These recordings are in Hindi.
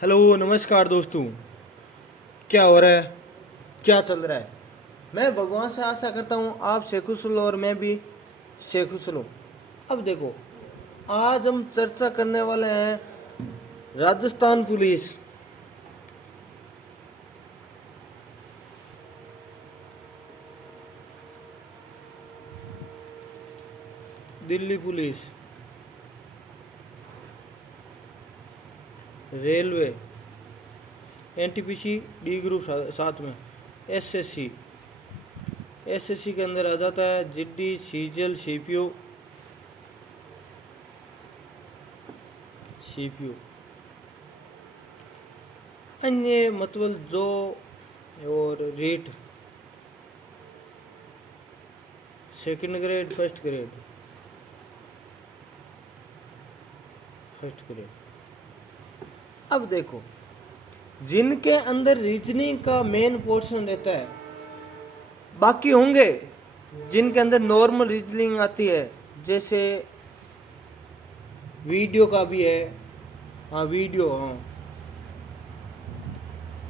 हेलो नमस्कार दोस्तों। क्या हो रहा है, क्या चल रहा है? मैं भगवान से आशा करता हूँ आप शेखुशल और मैं भी शेखुशल हूँ। अब देखो, आज हम चर्चा करने वाले हैं Rajasthan police, Delhi police, railway, NTPC, D group, साथ में एसएससी। एसएससी के अंदर आ जाता है जीडी, सीजीएल, सीपीयू, अन्य मतलब जो और rate, second grade, first grade. अब देखो, जिनके अंदर रीजनिंग का मेन पोर्शन रहता है, बाकी होंगे जिनके अंदर नॉर्मल रीजनिंग आती है, जैसे वीडियो का भी है। हाँ, वीडियो, हाँ।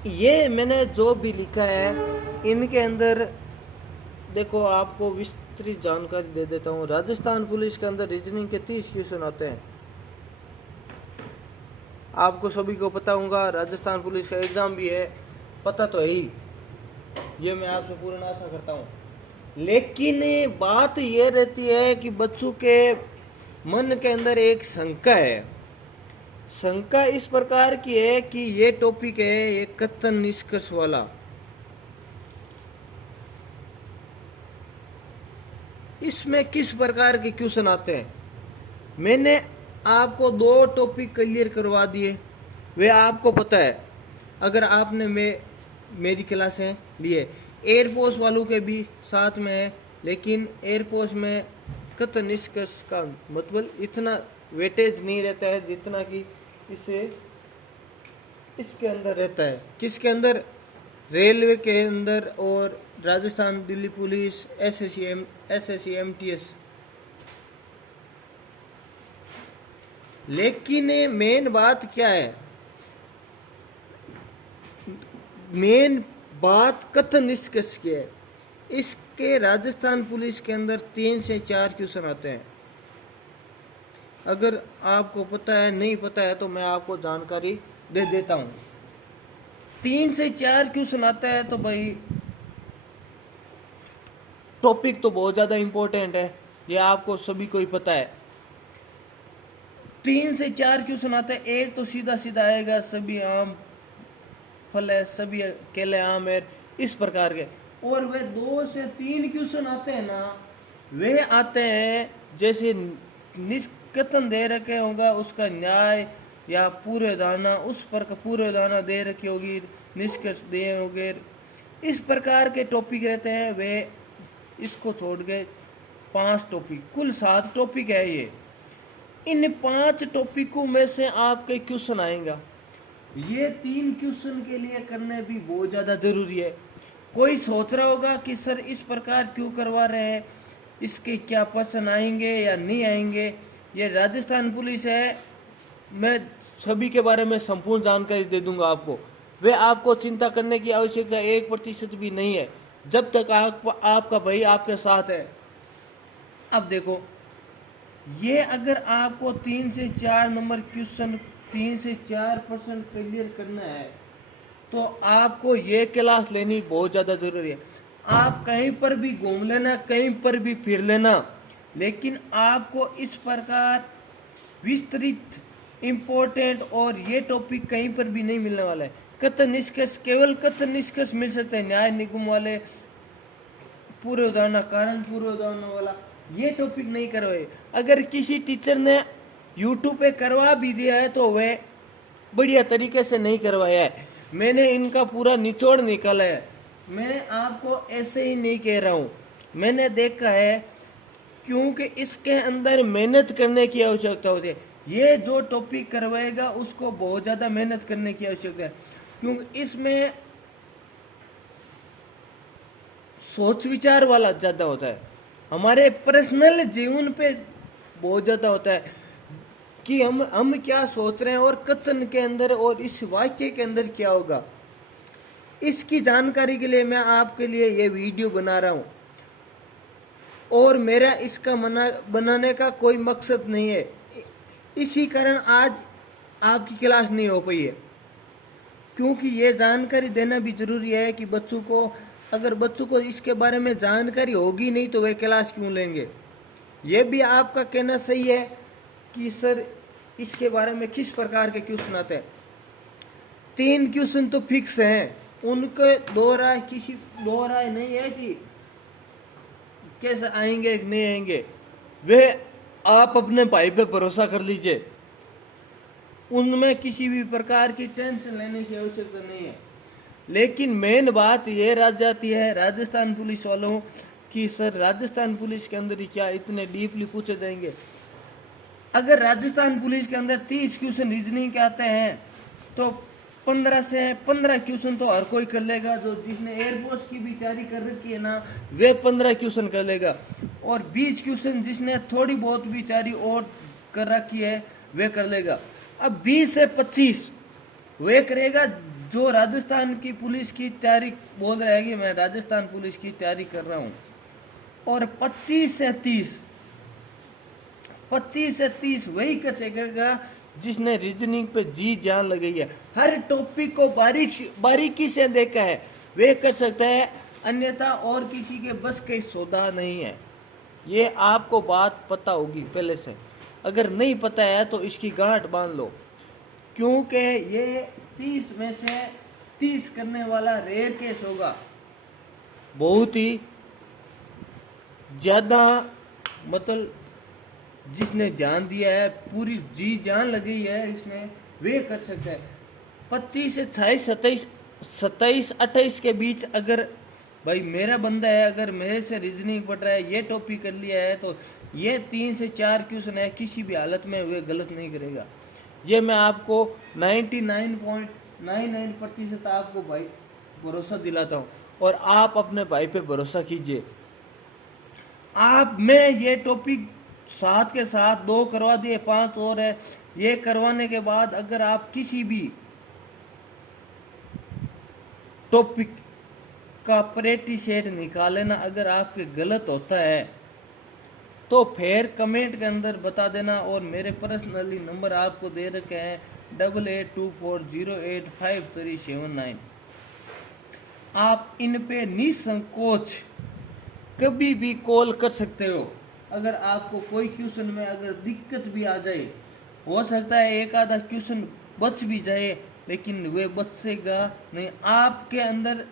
ये मैंने जो भी लिखा है इनके अंदर देखो, आपको विस्तृत जानकारी दे देता हूँ। राजस्थान पुलिस के अंदर रीजनिंग के 30 क्वेश्चन आते हैं। आपको सभी को पता होगा, राजस्थान पुलिस का एग्जाम भी है, पता तो है ही, ये मैं आपसे पूर्ण आशा करता हूँ। लेकिन बात ये रहती है कि बच्चों के मन के अंदर एक शंका है। शंका इस प्रकार की है कि ये टॉपिक है, ये कथन निष्कर्ष वाला। इसमें किस प्रकार के क्वेश्चन आते हैं? मैंने आपको 2 टॉपिक क्लियर करवा दिए, वे आपको पता है। अगर आपने मेरी क्लासें लिए, एयरफोर्स वालों के भी साथ में है, लेकिन एयरफोर्स में कथन निष्कर्ष का मतलब इतना वेटेज नहीं रहता है जितना कि इसे इसके अंदर रहता है। किसके अंदर? रेलवे के अंदर और Rajasthan Delhi police, SSC, MTS. लेकिन मेन बात क्या है? मेन बात कथन निष्कर्ष की है। इसके राजस्थान पुलिस के अंदर 3 से 4 क्वेश्चन आते हैं। अगर आपको पता है, नहीं पता है, तो मैं आपको जानकारी दे देता हूँ। 3 से 4 क्वेश्चन आता है तो भाई टॉपिक तो बहुत ज़्यादा इंपॉर्टेंट है, ये आपको सभी को ही पता है। 3 से 4 क्वेश्चन आते हैं। एक तो सीधा सीधा आएगा, सभी आम फल है, सभी केले आम है, इस प्रकार के। और वे 2 से 3 क्वेश्चन आते हैं ना, वे आते हैं जैसे निष्कथन दे रखे होगा, उसका न्याय या पूरे दाना, उस पर पूरे दाना दे रखी होगी, निष्कर्ष दिए होंगे, इस प्रकार के टॉपिक रहते हैं। वे इसको छोड़ के 5 टॉपिक, कुल 7 टॉपिक है ये। इन 5 टॉपिकों में से आपके क्वेश्चन आएगा। ये 3 क्वेश्चन के लिए करने भी बहुत ज़्यादा ज़रूरी है। कोई सोच रहा होगा कि सर इस प्रकार क्यों करवा रहे हैं, इसके क्या प्रश्न आएंगे या नहीं आएंगे। ये राजस्थान पुलिस है, मैं सभी के बारे में संपूर्ण जानकारी दे दूंगा आपको। वे आपको चिंता करने की आवश्यकता 1% भी नहीं है, जब तक आपका भाई आपके साथ है। अब देखो, ये अगर आपको 3 से 4 नंबर क्वेश्चन, 3 से 4% क्लियर करना है, तो आपको ये क्लास लेनी बहुत ज़्यादा ज़रूरी है। आप कहीं पर भी घूम लेना, कहीं पर भी फिर लेना, लेकिन आपको इस प्रकार विस्तृत, इम्पोर्टेंट और ये टॉपिक कहीं पर भी नहीं मिलने वाला है। कथन निष्कर्ष, केवल कथन निष्कर्ष मिल सकते हैं, न्याय निगम वाले, पूर्व धारणा, कारण पूर्व धारणा वाला, ये टॉपिक नहीं करवाए। अगर किसी टीचर ने यूट्यूब पे करवा भी दिया है तो वह बढ़िया तरीके से नहीं करवाया है। मैंने इनका पूरा निचोड़ निकाला है। मैं आपको ऐसे ही नहीं कह रहा हूँ, मैंने देखा है, क्योंकि इसके अंदर मेहनत करने की आवश्यकता होती है। ये जो टॉपिक करवाएगा उसको बहुत ज़्यादा मेहनत करने की आवश्यकता है, क्योंकि इसमें सोच विचार वाला ज़्यादा होता है, हमारे पर्सनल जीवन पे बहुत ज़्यादा होता है। कि हम क्या सोच रहे हैं और कथन के अंदर और इस वाक्य के अंदर क्या होगा। इसकी जानकारी के लिए मैं आपके लिए ये वीडियो बना रहा हूँ और मेरा इसका बनाने का कोई मकसद नहीं है। इसी कारण आज आपकी क्लास नहीं हो पाई है, क्योंकि ये जानकारी देना भी जरूरी है कि बच्चों को, अगर बच्चों को इसके बारे में जानकारी होगी नहीं तो वे क्लास क्यों लेंगे। ये भी आपका कहना सही है कि सर इसके बारे में किस प्रकार के क्वेश्चन आते हैं। 3 क्वेश्चन तो फिक्स हैं, उनके दो राय नहीं है कि कैसे आएंगे कि नहीं आएंगे। वे आप अपने भाई पे भरोसा कर लीजिए, उनमें किसी भी प्रकार की टेंशन लेने की आवश्यकता नहीं है। लेकिन मेन बात ये रह जाती है राजस्थान पुलिस वालों की, सर राजस्थान पुलिस के अंदर ही क्या इतने डीपली पूछे जाएंगे। अगर राजस्थान पुलिस के अंदर 30 क्वेश्चन रीजनिंग के आते हैं तो 15 से 15 क्वेश्चन तो हर कोई कर लेगा। जो जिसने एयरफोर्स की भी तैयारी कर रखी है ना, वे 15 क्वेश्चन कर लेगा, और 20 क्वेश्चन जिसने थोड़ी बहुत भी तैयारी और कर रखी है वे कर लेगा। अब 20 से 25 वे करेगा जो राजस्थान की पुलिस की तैयारी बोल रहा है कि मैं राजस्थान पुलिस की तैयारी कर रहा हूँ, और 25 से 30 वही कर सकेगा जिसने रीजनिंग पे जी जान लगाई है, हर टॉपिक को बारीकी से देखा है, वे कर सकता है। अन्यथा और किसी के बस के सौदा नहीं है। ये आपको बात पता होगी पहले से, अगर नहीं पता है तो इसकी गांठ बांध लो, क्योंकि ये 30 में से 30 करने वाला रेयर केस होगा। बहुत ही ज्यादा मतलब जिसने ध्यान दिया है, पूरी जी जान लगी है इसने, वे कर सकता है। 25 से 26 27 28 के बीच अगर भाई मेरा बंदा है, अगर मेरे से रीजनिंग पढ़ रहा है, ये टॉपिक कर लिया है, तो ये 3 से 4 क्वेश्चन है, किसी भी हालत में वे गलत नहीं करेगा। ये मैं आपको 99.99% आपको भाई भरोसा दिलाता हूँ, और आप अपने भाई पे भरोसा कीजिए। आप मैं ये टॉपिक साथ के साथ 2 करवा दिए, 5 और है। ये करवाने के बाद अगर आप किसी भी टॉपिक का प्रेटी सेट निकाले ना, अगर आपके गलत होता है तो फिर कमेंट के अंदर बता देना, और मेरे पर्सनली नंबर आपको दे रखे हैं 8824085379। आप इन पे निसंकोच कभी भी कॉल कर सकते हो। अगर आपको कोई क्वेश्चन में अगर दिक्कत भी आ जाए, हो सकता है एक आधा क्वेश्चन बच भी जाए, लेकिन वे बचेगा नहीं आपके अंदर।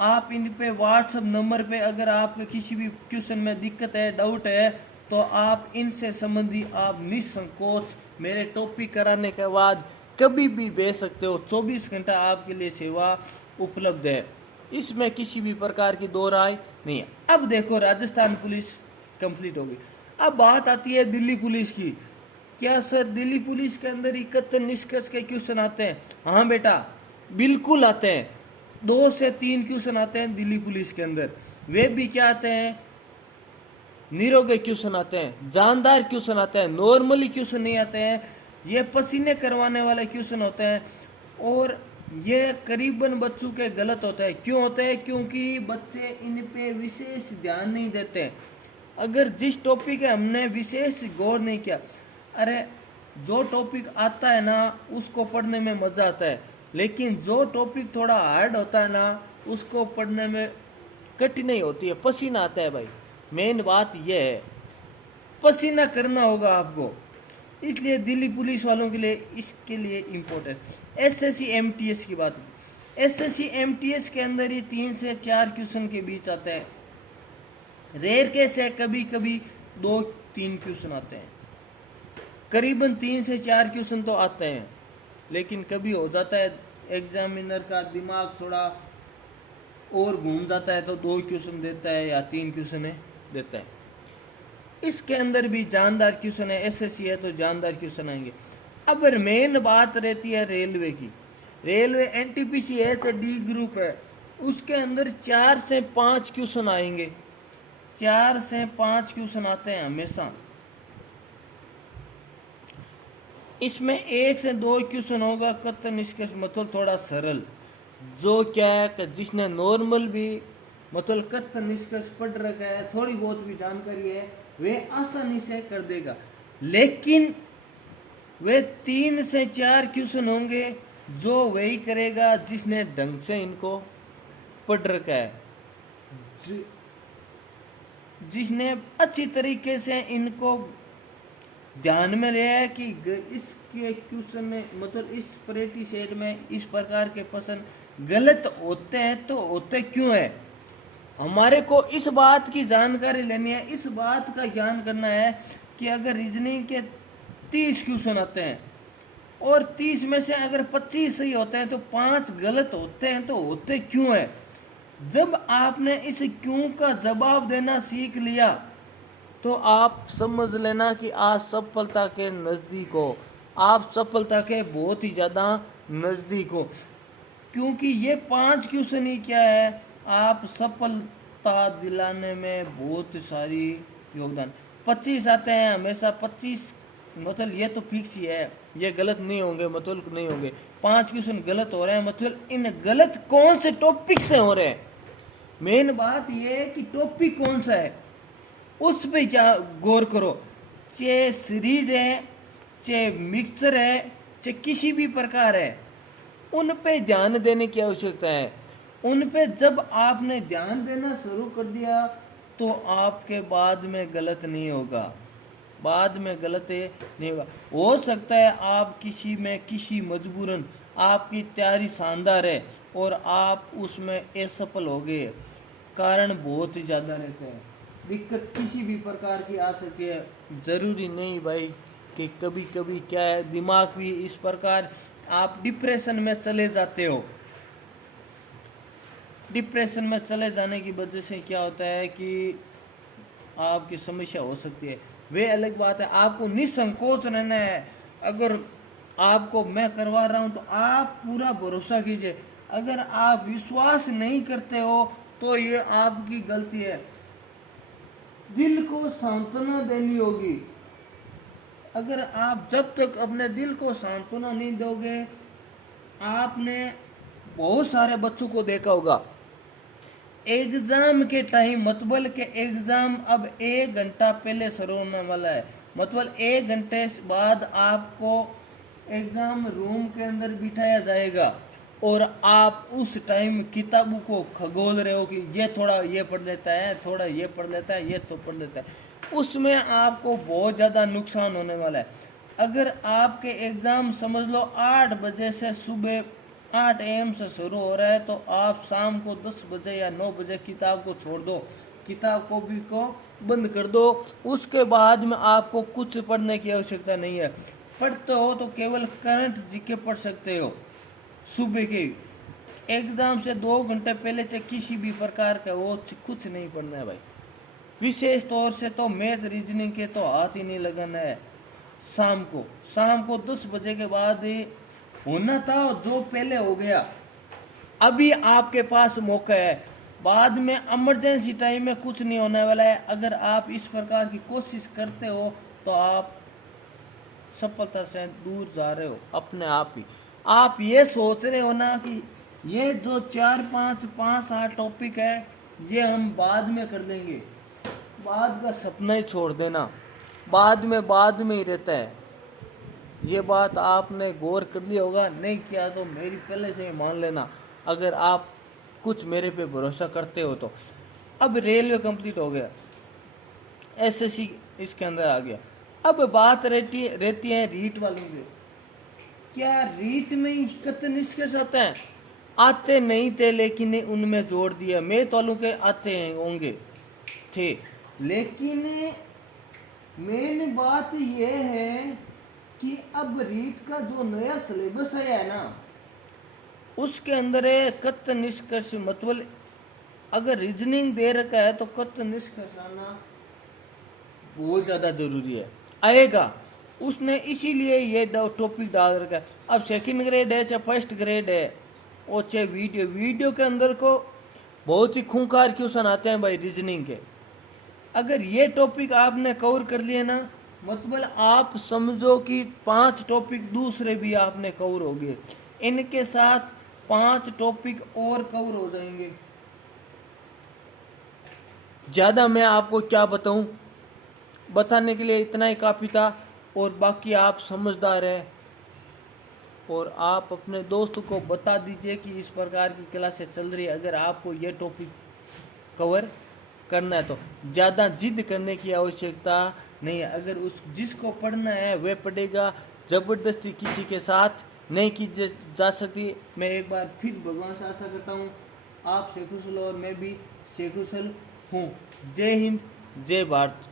आप इन पे व्हाट्सएप नंबर पे अगर आपके किसी भी क्वेश्चन में दिक्कत है, डाउट है, तो आप इनसे संबंधी आप निसंकोच मेरे टॉपिक कराने के बाद कभी भी भेज सकते हो। 24 घंटा आपके लिए सेवा उपलब्ध है, इसमें किसी भी प्रकार की दो राय नहीं है। अब देखो राजस्थान पुलिस कंप्लीट होगी, अब बात आती है दिल्ली पुलिस की। क्या सर दिल्ली पुलिस के अंदर इकहत्तर निष्कर्ष के क्वेश्चन आते हैं? हाँ बेटा बिल्कुल आते हैं, 2 से 3 क्वेश्चन आते हैं दिल्ली पुलिस के अंदर। वे भी क्या आते हैं? निरोगे क्वेश्चन आते हैं, जानदार क्वेश्चन आते हैं, नॉर्मली क्वेश्चन नहीं आते हैं। ये पसीने करवाने वाले क्वेश्चन होते हैं, और ये करीबन बच्चों के गलत होते हैं। क्यों होते हैं? क्योंकि बच्चे इन पे विशेष ध्यान नहीं देते। अगर जिस टॉपिक है हमने विशेष गौर नहीं किया, अरे जो टॉपिक आता है ना उसको पढ़ने में मजा आता है, लेकिन जो टॉपिक थोड़ा हार्ड होता है ना उसको पढ़ने में कठिनाई होती है, पसीना आता है भाई। मेन बात यह है, पसीना करना होगा आपको। इसलिए दिल्ली पुलिस वालों के लिए इसके लिए इम्पोर्टेंट। एसएससी एमटीएस की बात, एसएससी एमटीएस के अंदर ही 3 से 4 क्वेश्चन के बीच आते हैं। रेयर केस है, कभी कभी 2-3 क्वेश्चन आते हैं, करीबन 3 से 4 क्वेश्चन तो आते हैं। लेकिन कभी हो जाता है एग्जामिनर का दिमाग थोड़ा और घूम जाता है, तो 2 क्वेश्चन देता है या 3 क्वेश्चन देता है। इसके अंदर भी जानदार क्वेश्चन है, एसएससी है तो जानदार क्वेश्चन आएंगे। अब मेन बात रहती है रेलवे की। रेलवे एनटीपीसी एचडी ग्रुप है, उसके अंदर 4 से 5 क्वेश्चन आएंगे, 4 से 5 क्वेश्चन आते हैं हमेशा। इसमें 1 से 2 क्वेश्चन होगा कथन निष्कर्ष मतलब थोड़ा सरल, जो क्या है कि जिसने नॉर्मल भी मतलब कथन निष्कर्ष पढ़ रखा है, थोड़ी बहुत भी जानकारी है, वे आसानी से कर देगा। लेकिन वे 3 से 4 क्वेश्चन होंगे जो वही करेगा जिसने ढंग से इनको पढ़ रखा है, जिसने अच्छी तरीके से इनको ध्यान में लिया है कि इसके क्वेश्चन में मतलब इस परेटी सेट में इस प्रकार के प्रश्न गलत होते हैं तो होते क्यों है। हमारे को इस बात की जानकारी लेनी है, इस बात का ज्ञान करना है कि अगर रीजनिंग के 30 क्वेश्चन आते हैं और 30 में से अगर 25 सही होते हैं तो 5 गलत होते हैं तो होते क्यों है। जब आपने इस क्यों का जवाब देना सीख लिया तो आप समझ लेना कि आज सफलता के नज़दीक हो, आप सफलता के बहुत ही ज़्यादा नज़दीक हो, क्योंकि ये 5 क्वेश्चन ही क्या है, आप सफलता दिलाने में बहुत सारी योगदान। 25 आते हैं हमेशा 25 मतलब ये तो फिक्स ही है, ये गलत नहीं होंगे मतलब नहीं होंगे। 5 क्वेश्चन गलत हो रहे हैं मतलब इन गलत कौन से टॉपिक से हो रहे हैं। मेन बात ये है कि टॉपिक कौन सा है उस पे क्या गौर करो। चाहे सीरीज है, चाहे मिक्सचर है, चाहे किसी भी प्रकार है, उन पे ध्यान देने की आवश्यकता है। उन पे जब आपने ध्यान देना शुरू कर दिया तो आपके बाद में गलत नहीं होगा, बाद में गलत नहीं होगा। हो सकता है आप किसी में किसी मजबूरन आपकी तैयारी शानदार है और आप उसमें असफल हो गए, कारण बहुत ही ज़्यादा रहते हैं, दिक्कत किसी भी प्रकार की आ सकती है। ज़रूरी नहीं भाई कि कभी कभी क्या है दिमाग भी इस प्रकार आप डिप्रेशन में चले जाते हो। डिप्रेशन में चले जाने की वजह से क्या होता है कि आपकी समस्या हो सकती है, वे अलग बात है। आपको निसंकोच रहना है। अगर आपको मैं करवा रहा हूं तो आप पूरा भरोसा कीजिए। अगर आप विश्वास नहीं करते हो तो ये आपकी गलती है। दिल को सांत्वना देनी होगी। अगर आप जब तक अपने दिल को सांत्वना नहीं दोगे, आपने बहुत सारे बच्चों को देखा होगा एग्जाम के टाइम मतलब के एग्जाम अब 1 घंटा पहले शुरू होने वाला है, मतलब 1 घंटे बाद आपको एग्जाम रूम के अंदर बिठाया जाएगा और आप उस टाइम किताबों को खगोल रहे हो कि ये थोड़ा ये पढ़ लेता है, थोड़ा ये पढ़ लेता है, ये तो पढ़ लेता है, उसमें आपको बहुत ज़्यादा नुकसान होने वाला है। अगर आपके एग्ज़ाम समझ लो 8 बजे से सुबह 8 AM से शुरू हो रहा है तो आप शाम को 10 बजे या 9 बजे किताब को छोड़ दो, किताब कॉपी को बंद कर दो। उसके बाद में आपको कुछ पढ़ने की आवश्यकता नहीं है। पढ़ते हो तो केवल करंट जीके पढ़ सकते हो। सुबह के एग्जाम से 2 घंटे पहले से किसी भी प्रकार का वो कुछ नहीं पढ़ना है भाई। विशेष तौर से तो मैथ रीजनिंग के तो हाथ ही नहीं लगाना है। शाम को 10 बजे के बाद होना था जो पहले हो गया, अभी आपके पास मौका है। बाद में इमरजेंसी टाइम में कुछ नहीं होने वाला है। अगर आप इस प्रकार की कोशिश करते हो तो आप सफलता से दूर जा रहे हो अपने आप ही। आप ये सोच रहे हो ना कि ये जो 4 5 टॉपिक है ये हम बाद में कर लेंगे, बाद का सपना ही छोड़ देना, बाद में ही रहता है। ये बात आपने गौर कर लिया होगा, नहीं किया तो मेरी पहले से ही मान लेना, अगर आप कुछ मेरे पे भरोसा करते हो तो। अब रेलवे कंप्लीट हो गया, SSC इसके अंदर आ गया। अब बात रहती है रीट वालों की। क्या रीट में ही कथन निष्कर्ष आते हैं? आते नहीं थे लेकिन उनमें जोड़ दिया। मैं तो वालों के आते हैं होंगे थे, लेकिन मेन बात यह है कि अब रीट का जो नया सिलेबस है ना, उसके अंदर है कथन निष्कर्ष। मतलब अगर रीजनिंग दे रखा है तो कथन निष्कर्ष आना बहुत ज़्यादा जरूरी है, आएगा। उसने इसीलिए ये टॉपिक डाल रखा है। अब सेकंड ग्रेड है चाहे फर्स्ट ग्रेड है और चाहे वीडियो के अंदर को बहुत ही खूंखार क्वेश्चन आते हैं भाई रीजनिंग के। अगर ये टॉपिक आपने कवर कर लिए ना मतलब आप समझो कि 5 टॉपिक दूसरे भी आपने कवर हो गए, इनके साथ 5 टॉपिक और कवर हो जाएंगे। ज़्यादा मैं आपको क्या बताऊं, बताने के लिए इतना ही काफ़ी था। और बाकी आप समझदार हैं और आप अपने दोस्त को बता दीजिए कि इस प्रकार की क्लासें चल रही है। अगर आपको ये टॉपिक कवर करना है तो ज़्यादा जिद करने की आवश्यकता नहीं है। अगर उस जिसको पढ़ना है वह पढ़ेगा, ज़बरदस्ती किसी के साथ नहीं की जा सकती। मैं एक बार फिर भगवान से आशा करता हूँ आप से खुश और मैं भी से खुश हूँ। जय हिंद, जय भारत।